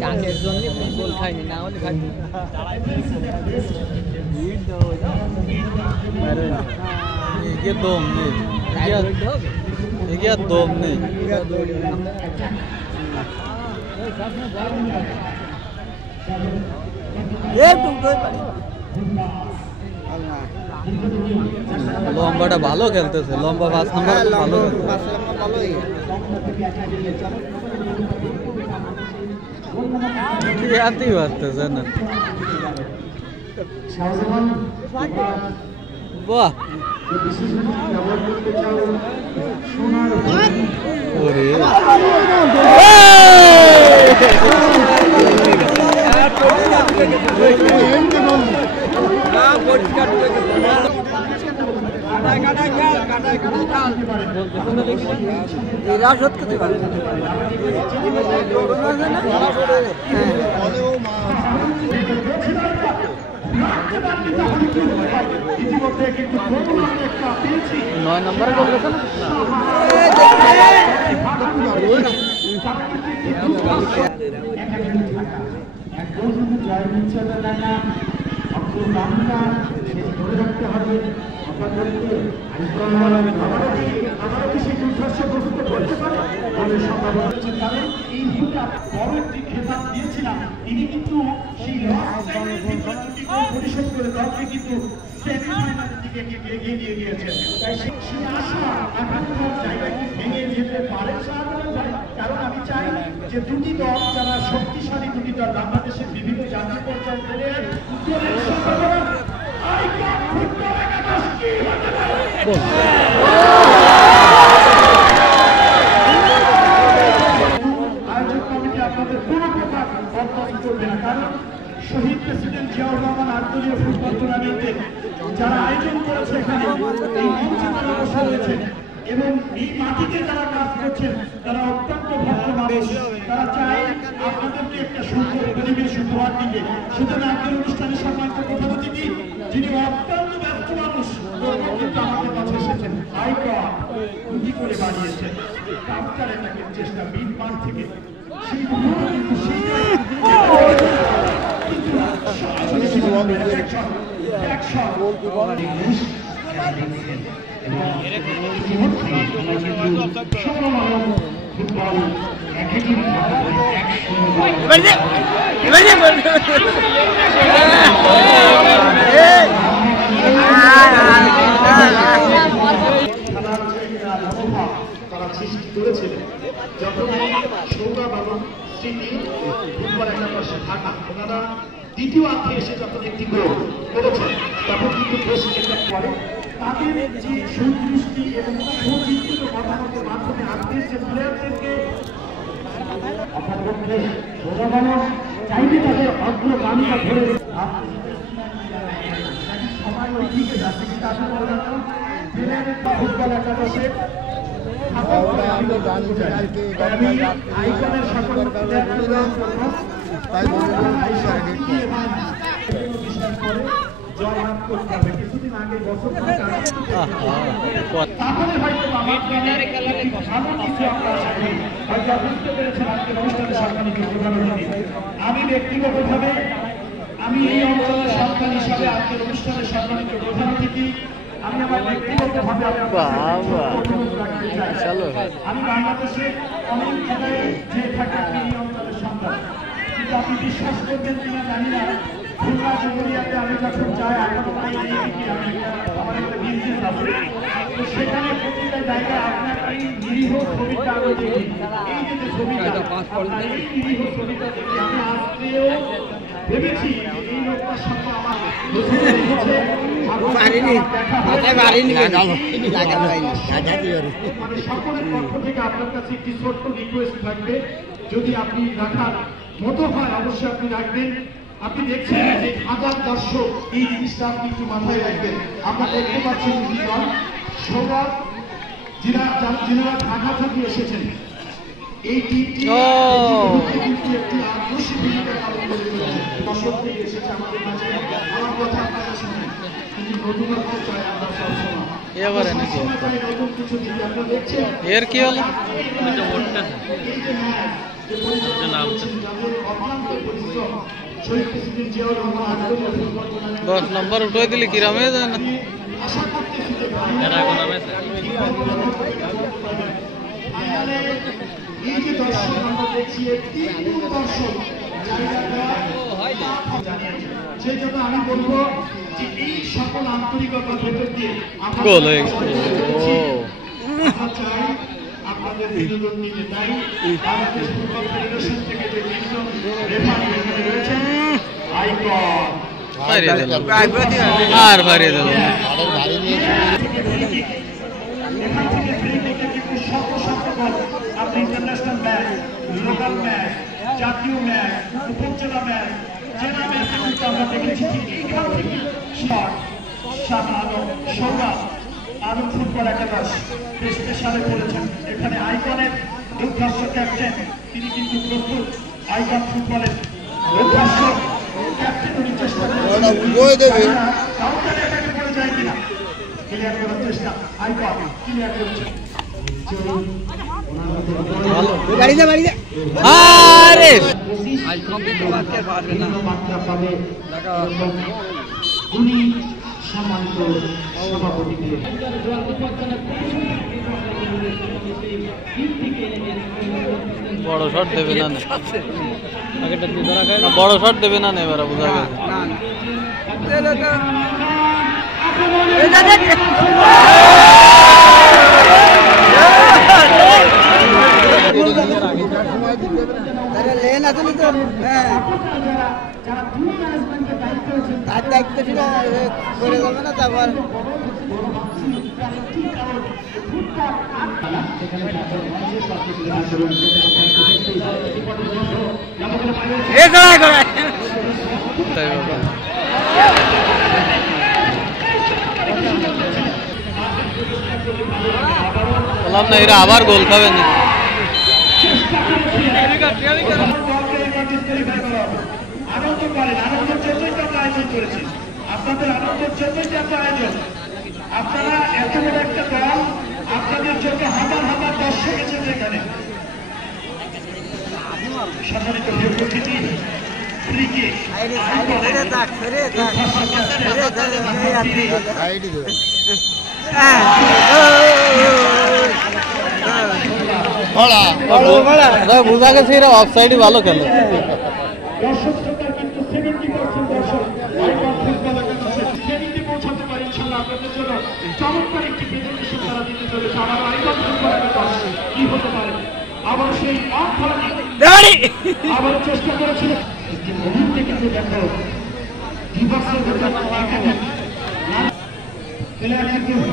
ডাকের জন্য গোল খাইনি না হলে খাইনি ये दम नहीं ये दम नहीं ये तुम कोई লম্বাটা ভালো খেলতেছে লম্বা 5 নম্বর ভালো কি আতি করতেছে না বাহ ওরে রাশদ করতে পারে নয় নম্বরে গোল গেছে তিনি কিন্তু সেই পরিশোধ করে দলকে কিন্তু সেমিফাইনালের দিকে এগিয়ে নিয়ে গিয়েছেন। তাই সেই আশা আকাঙ্ক্ষার জায়গায় কি ভেঙে যেতে পারে কারণ আমি চাই যে দুটি দল যারা শক্তিশালী দুটি দল বাংলাদেশের বিভিন্ন জাতীয় পর্যায়ে খেলে আয়োজক কমিটি আপনাদের কোনো প্রকার বরদাস্ত করবে না কারণ শহীদ প্রেসিডেন্ট জিয়াউর রহমান আন্তর্জাতিক ফুটবল টুর্নামেন্টে যারা আয়োজন করেছে এখানে এই মঞ্চে যারা বসে রয়েছে এবং এই মাটিতে যারা কাজ করছেন তারা অত্যন্ত ভদ্র মানুষ তারা চায় আপনাদেরকে একটা সুন্দর পরিবেশ উপহার দিতে সুতরাং আজকের অনুষ্ঠানে সম্মানিত প্রধানমন্ত্রী যিনি অত্যন্ত ব্যস্ত মানুষ কিন্তু আমাদের কাছে এসেছেন আইকা উনি করে বানিয়েছেন কাপটার একটা চেষ্টা মিড মান থেকে সেই তারা সৃষ্টি করেছিলেন যখন সৌরভ এবং স্মৃতি ফুটবল একটা পাশে থাকা ওনারা দ্বিতীয় আর্থে এসে যখন একটি গোল করেছেন তখন কিন্তু একটা পরে তাদের যে সুদৃষ্টি এবং সুচিন্তিত মতামতের মাধ্যমে আজকের যে প্লেয়ারদেরকে অপরপক্ষে বোঝানো চাইবে তাদের অগ্রগামীরা ধরে সবাই ওই দিকে যাচ্ছে কিন্তু আসলে ফুটবল একাদশে আইকনের সকল জয়লাভ করতে হবে কিছুদিন আগে বছর তাহলে হয়তো বুঝতে পেরেছেন আজকের অনুষ্ঠানে সম্মানিত প্রধান অতিথি আমি ব্যক্তিগতভাবে আমি এই অঞ্চলের সন্তান হিসাবে আজকের অনুষ্ঠানে সম্মানিত প্রধান অতিথি আমি আমার ব্যক্তিগতভাবে আমি বাংলাদেশে অনেক জায়গায় যে থাকা এই অঞ্চলের সন্তান কিন্তু আপনি বিশ্বাস করবেন কিনা জানি না খুলনা জঙ্গলিয়াতে আমি যখন যাই আমার একটা বিজনেস আছে তো সেখানে প্রতিটা জায়গায় আপনার এই নিরীহ ছবিটা আমি দেখি এই যে ছবিটা এই নিরীহ ছবিটা দেখি আমি আজকেও ভেবেছি এই লোকটার সঙ্গে আমার সকলের পক্ষ থেকে আপনার কাছে একটি ছোট্ট রিকোয়েস্ট থাকবে যদি আপনি রাখার মতো হয় অবশ্যই আপনি রাখবেন আপনি দেখছেন যে হাজার দর্শক এই জিনিসটা আপনি একটু মাথায় রাখবেন আমরা দেখতে পাচ্ছেন সৌরভ যিনারা ঢাকা থেকে এসেছেন এই টিমটি একটি আদর্শ ভূমিকা পালন করে দর্শক থেকে এসেছে আমাদের কাছে কথা আপনাদের শুনি, কিন্তু নতুনত্ব চাই আমরা সবসময়। এবারে নাকি সবসময় চাই নতুন কিছু দিতে। আপনারা দেখছেন এর কি হলো? এই যে ম্যাচ, যে পরিচালনা করছেন, যাদের অক্লান্ত পরিশ্রম, শহীদ প্রেসিডেন্ট জিয়াউর রহমান আন্তর্জাতিক ফুটবল টুর্নামেন্ট 10 নম্বর উঠে দিলি কিরামে যায় না? আশা করতেছি যে ফাইনালে এই যে দর্শক আমরা দেখছি, তিন দর্শক সেই জন্য আমি বলবো যে এই সকল আন্তরিকতার ভেতর দিয়ে গোল হয়ে গেছে। আমরা চাই আপনাদের বিনোদন নিতে। তাই বাংলাদেশ ফুটবল ফেডারেশন থেকে যে তিনজন রেফারি এখানে রয়েছেন, আইকন বাড়িয়ে দিল আর বাড়িয়ে দিল। এখান থেকে ফ্রি কিকে কিন্তু শত শত বল আপনি ইন্টারন্যাশনাল ম্যাচ, লোকাল ম্যাচ, জাতীয় ম্যাচ, উপজেলা ম্যাচ, জেলা ম্যাচ কিন্তু আমরা দেখেছি। ঠিক এইখান থেকে শট শাহ আলম, সৌরভ আলম ফুটবল একাদশ স্পেশালে করেছেন। এখানে আইকনের দুর্ধর্ষ ক্যাপ্টেন, তিনি কিন্তু প্রস্তুত। আইকন ফুটবলের দুর্ধর্ষ ক্যাপ্টেন, উনি চেষ্টা করেছেন কাউন্টারে এটাকে পড়ে যায় কিনা ক্লিয়ার করার চেষ্টা। আইকন ক্লিয়ার করেছেন। আরে মাত্রা পাবে উনি সম্মানিত সভাপতিকে বড় শট দেবে না, বড় শট দেবে না, এবার বোঝা গেছে। তার দায়িত্ব করে যাবে না, তারপর বললাম না এরা আবার গোল খাবে না। আনন্দ করেন, আনন্দের জন্যই তো আমরা আয়োজন করেছি। আপনাদের আনন্দের জন্যই তো আমরা আয়োজন। আপনারা এত বড় একটা দল, আপনাদের জন্য হাজার হাজার দর্শক এসেছে এখানে। সম্মানিত উপস্থিতি, বোঝা গেছে এরা অফসাইডই ভালো খেলে। দর্শক সংখ্যা কিন্তু 70% দর্শক আইকন ফুটবল একাদশের শ্রেণীতে পৌঁছাতে পারে ইনশাআল্লাহ। আপনাদের জন্য চমৎকার একটি প্রেজেন্টেশন তারা দিতে চলেছে। আবার আইকন ফুটবল একাদশ কি হতে পারে, আবার সেই আবার চেষ্টা করেছিল একটি মুহূর্তে, কিন্তু দেখো দিবসের ভেতর এখানে প্লেয়ার কিন্তু